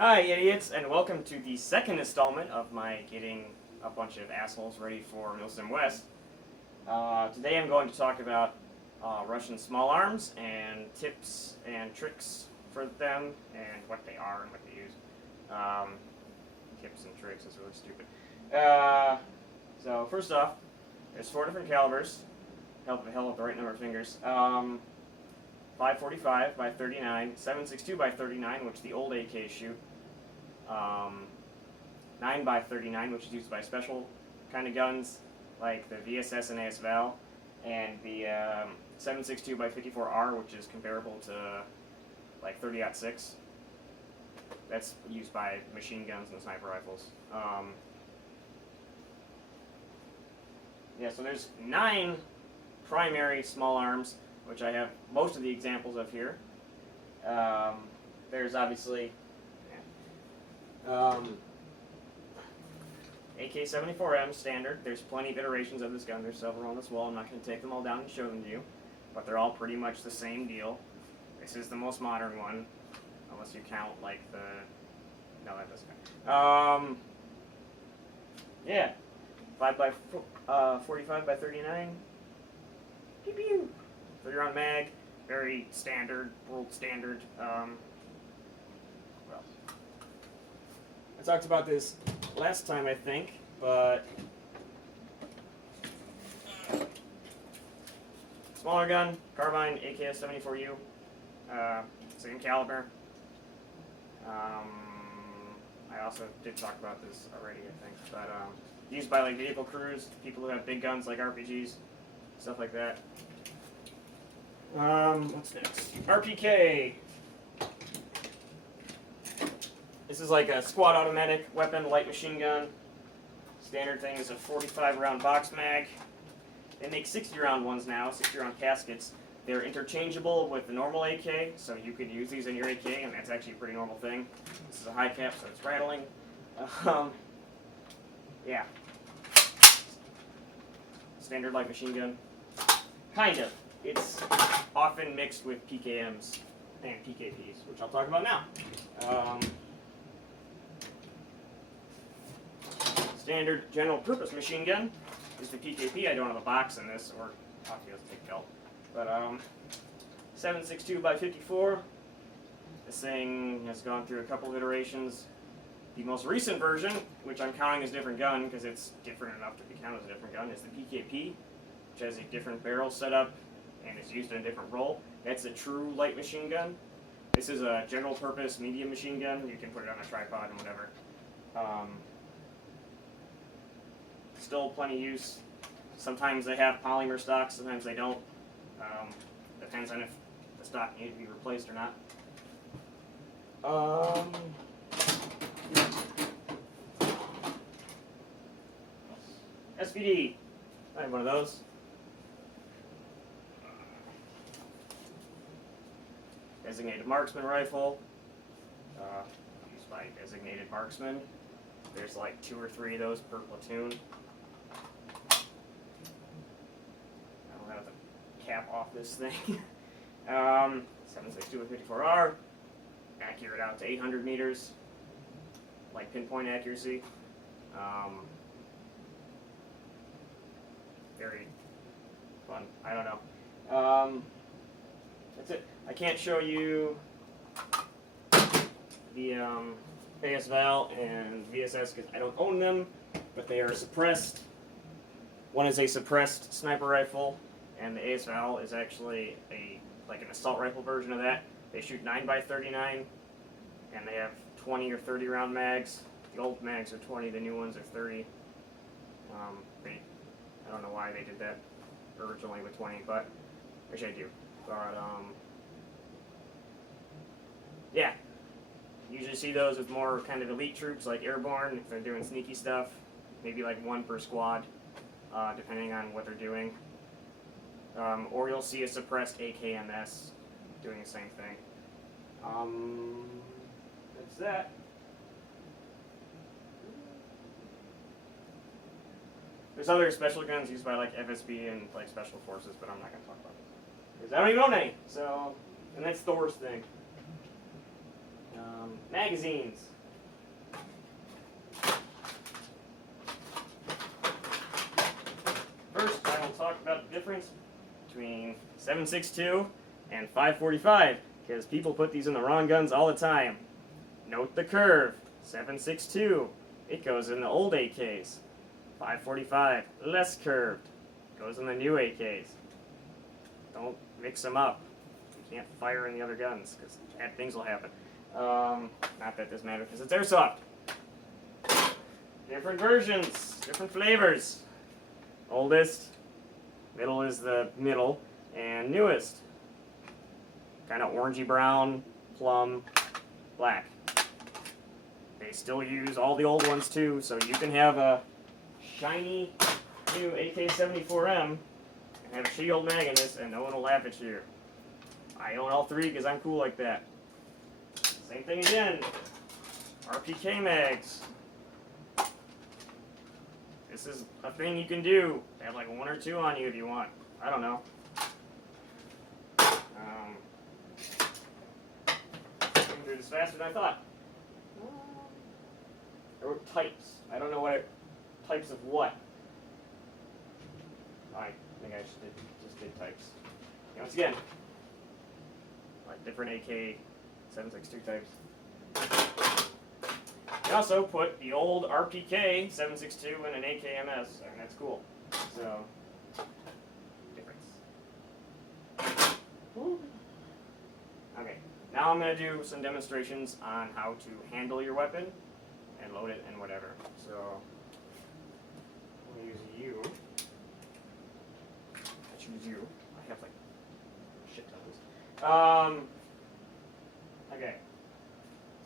Hi, idiots, and welcome to the second installment of my getting a bunch of assholes ready for Milsim West. Today I'm going to talk about Russian small arms and tips and tricks for them and what they are and what they use. Tips and tricks is really stupid. So first off, there's 4 different calibers. Help with the right number of fingers. 545 by 39, 762 by 39, which the old AKs shoot. 9 by 39, which is used by special kind of guns like the VSS and AS Val, and the 762 by 54R, which is comparable to like 30-06. That's used by machine guns and sniper rifles. Yeah, so there's 9 primary small arms, which I have most of the examples of here. There's obviously AK-74M standard. There's plenty of iterations of this gun. There's several on this wall. I'm not going to take them all down and show them to you, but they're all pretty much the same deal. This is the most modern one, unless you count like the... No, that doesn't count. Yeah, 5 by 45 by 39. Pew pew. 30-round mag, very standard, world standard. Well, I talked about this last time, I think, but smaller gun, carbine, AKS-74U, same caliber. I also did talk about this already, I think, but used by like vehicle crews, people who have big guns like RPGs, stuff like that. What's next? RPK. This is like a squad automatic weapon, light machine gun. Standard thing is a 45-round box mag. They make 60-round ones now, 60-round caskets. They're interchangeable with the normal AK, so you could use these in your AK, and that's actually a pretty normal thing. This is a high cap, so it's rattling. Yeah. Standard light machine gun. Kind of. It's often mixed with PKMs and PKPs, which I'll talk about now. Standard general purpose machine gun is the PKP. I don't have a box in this, or obviously let's take belt. But 762 by 54. This thing has gone through a couple of iterations. The most recent version, which I'm counting as a different gun because it's different enough to be counted as a different gun, is the PKP, which has a different barrel setup and is used in a different role. That's a true light machine gun. This is a general purpose medium machine gun. You can put it on a tripod and whatever. Still plenty of use. Sometimes they have polymer stocks, sometimes they don't. Depends on if the stock needs to be replaced or not. SVD. I have one of those. Designated marksman rifle. Used by designated marksman. There's like 2 or 3 of those per platoon. I'll have the cap off this thing. 762 with 54R. Accurate out to 800 meters. Like pinpoint accuracy. Very fun. I don't know. That's it. I can't show you the AS Val and VSS because I don't own them, but they are suppressed. One is a suppressed sniper rifle, and the AS Val is actually like an assault rifle version of that. They shoot 9 by 39, and they have 20 or 30 round mags. The old mags are 20, the new ones are 30. I don't know why they did that originally with 20, but which I do. But yeah. Usually see those with more kind of elite troops like airborne if they're doing sneaky stuff. Maybe like 1 per squad, depending on what they're doing. Or you'll see a suppressed AKMS doing the same thing. That's that. There's other special guns used by like FSB and like special forces, but I'm not going to talk about those because I don't even own any. So, and that's Thor's thing. Magazines. First, I will talk about the difference between 7.62 and 5.45, because people put these in the wrong guns all the time. Note the curve. 7.62, it goes in the old AKs. 5.45, less curved, goes in the new AKs. Don't mix them up. You can't fire in the other guns, because bad things will happen. Not that this matters, because it's airsoft. Different versions, different flavors. Oldest, middle is the middle, and newest. Kind of orangey brown, plum, black. They still use all the old ones too, so you can have a shiny new AK-74M and have a shitty old mag in this and no one will laugh at you. I own all three because I'm cool like that. Same thing again. RPK mags. This is a thing you can do. Have like one or two on you if you want. I don't know. Going through this faster than I thought. There were types. I don't know types of what. I think I just did types. And once again, like different AK-762 types. I also put the old RPK 762 in an AKMS, and that's cool. So, difference. Okay, now I'm going to do some demonstrations on how to handle your weapon and load it and whatever. So, I'm going to use you. I choose you. I have like shit tons. Okay. I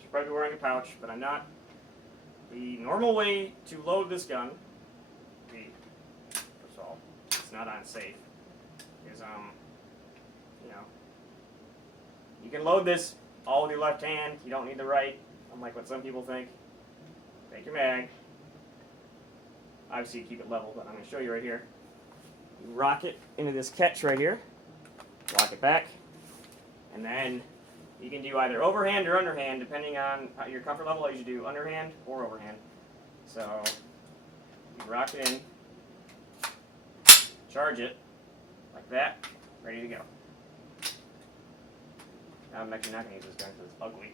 should probably be wearing a pouch, but I'm not. The normal way to load this gun, first of all, it's not unsafe, is, you know, you can load this all with your left hand, you don't need the right, unlike what some people think. Take your mag, obviously you keep it level, but I'm going to show you right here. You rock it into this catch right here, lock it back, and then you can do either overhand or underhand, depending on your comfort level. I usually do underhand or overhand. So, you rock it in, charge it, like that, ready to go. Now I'm actually not going to use this gun because it's ugly.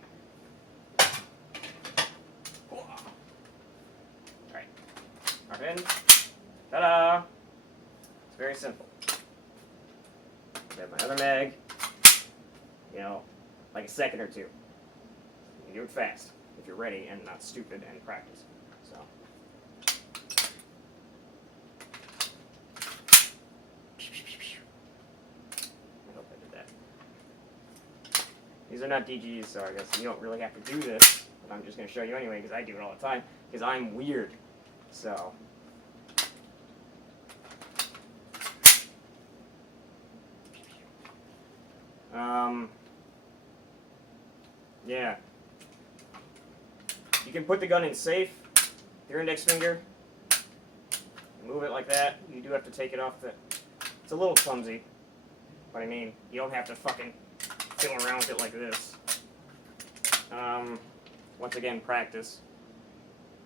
Alright, rock it in. Ta-da! It's very simple. Grab my other mag, you know, like a second or two. You can do it fast if you're ready and not stupid and practice. So. I hope I did that. These are not DGs, so I guess you don't really have to do this, but I'm just going to show you anyway because I do it all the time because I'm weird. So. Yeah. You can put the gun in safe, your index finger, move it like that. You do have to take it off the, it's a little clumsy, but I mean, you don't have to fucking fiddle around with it like this. Once again, practice.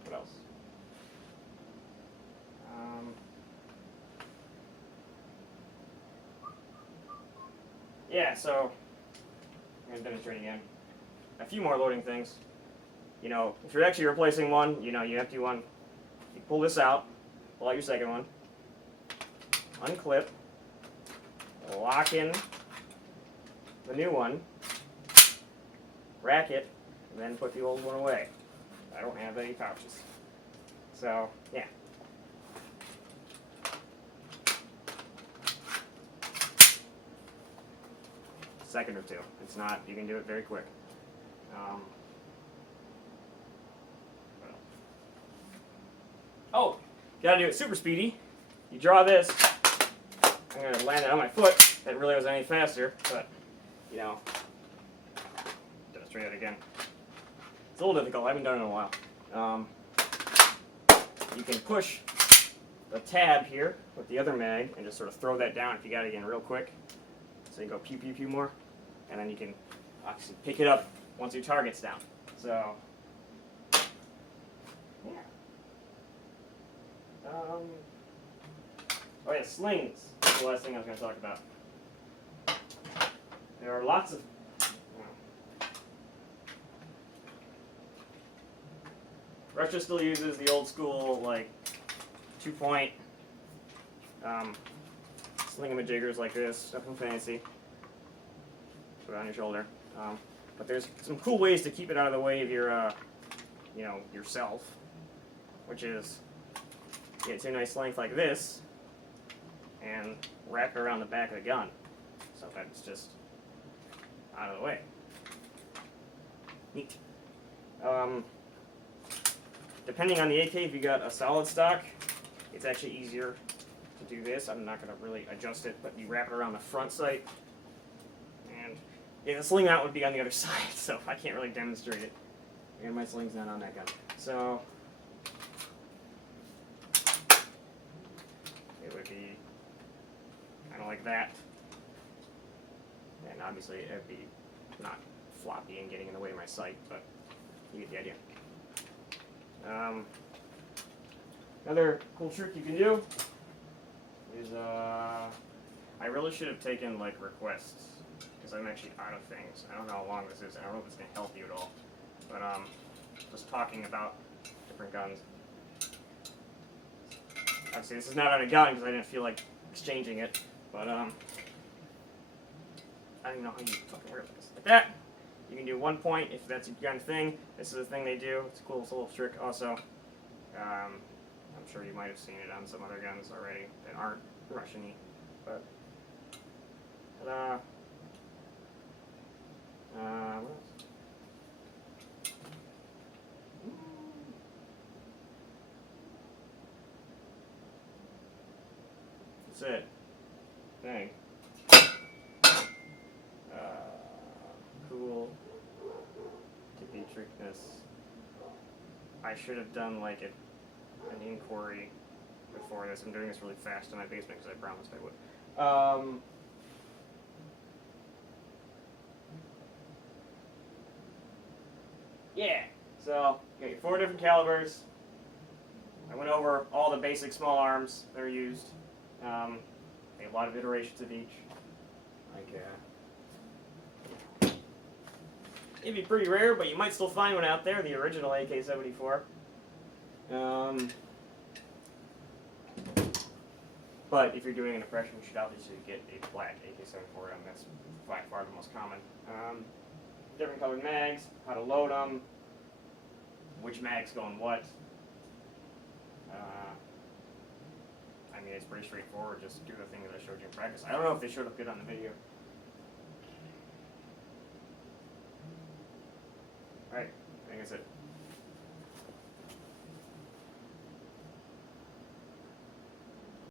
What else? Yeah, so, I'm going to demonstrate again. A few more loading things. You know, if you're actually replacing one, you know, you empty one, you pull this out, pull out your second one, unclip, lock in the new one, rack it, and then put the old one away. I don't have any pouches. So, yeah. Second or two. It's not, you can do it very quick. Oh, gotta do it super speedy. You draw this. I'm gonna land it on my foot. That really wasn't any faster, but you know, demonstrate it again. It's a little difficult. I haven't done it in a while. You can push the tab here with the other mag and just sort of throw that down if you got it again real quick. So you can go pew pew pew more, and then you can obviously pick it up once your target's down. So, yeah. Oh yeah, slings is the last thing I was going to talk about. There are lots of... Russia still uses the old school, like, 2-point slingamajiggers like this, nothing fancy. Put it on your shoulder. But there's some cool ways to keep it out of the way of your, yourself, which is get to a nice length like this and wrap it around the back of the gun so that it's just out of the way. Neat. Depending on the AK, if you got a solid stock, it's actually easier to do this. I'm not going to really adjust it, but you wrap it around the front sight. And yeah, the sling mount would be on the other side, so I can't really demonstrate it. And my sling's not on that gun. So it would be kind of like that. And obviously it would be not floppy and getting in the way of my sight, but you get the idea. Another cool trick you can do is, I really should have taken like requests, because I'm actually out of things. I don't know how long this is. I don't know if it's going to help you at all. But just talking about different guns. Obviously this is not on a gun because I didn't feel like exchanging it, but I don't even know how you fucking work this. Like that. You can do 1 point if that's your gun thing. This is the thing they do. It's a cool little trick also. I'm sure you might have seen it on some other guns already that aren't Russian-y. But, ta-da. What else? That's it. Dang. Cool. Tippy trickness. I should have done like an inquiry before this. I'm doing this really fast in my basement because I promised I would. Yeah. So, okay, 4 different calibers. I went over all the basic small arms that are used. A lot of iterations of each. Like, it'd be pretty rare, but you might still find one out there, the original AK-74. But if you're doing an impression, you should obviously get a black AK-74, and that's by far the most common. Different colored mags, how to load them, which mags go in what. I mean, it's pretty straightforward, just do the thing that I showed you in practice. I don't know if they showed up good on the video. Alright, I think that's it.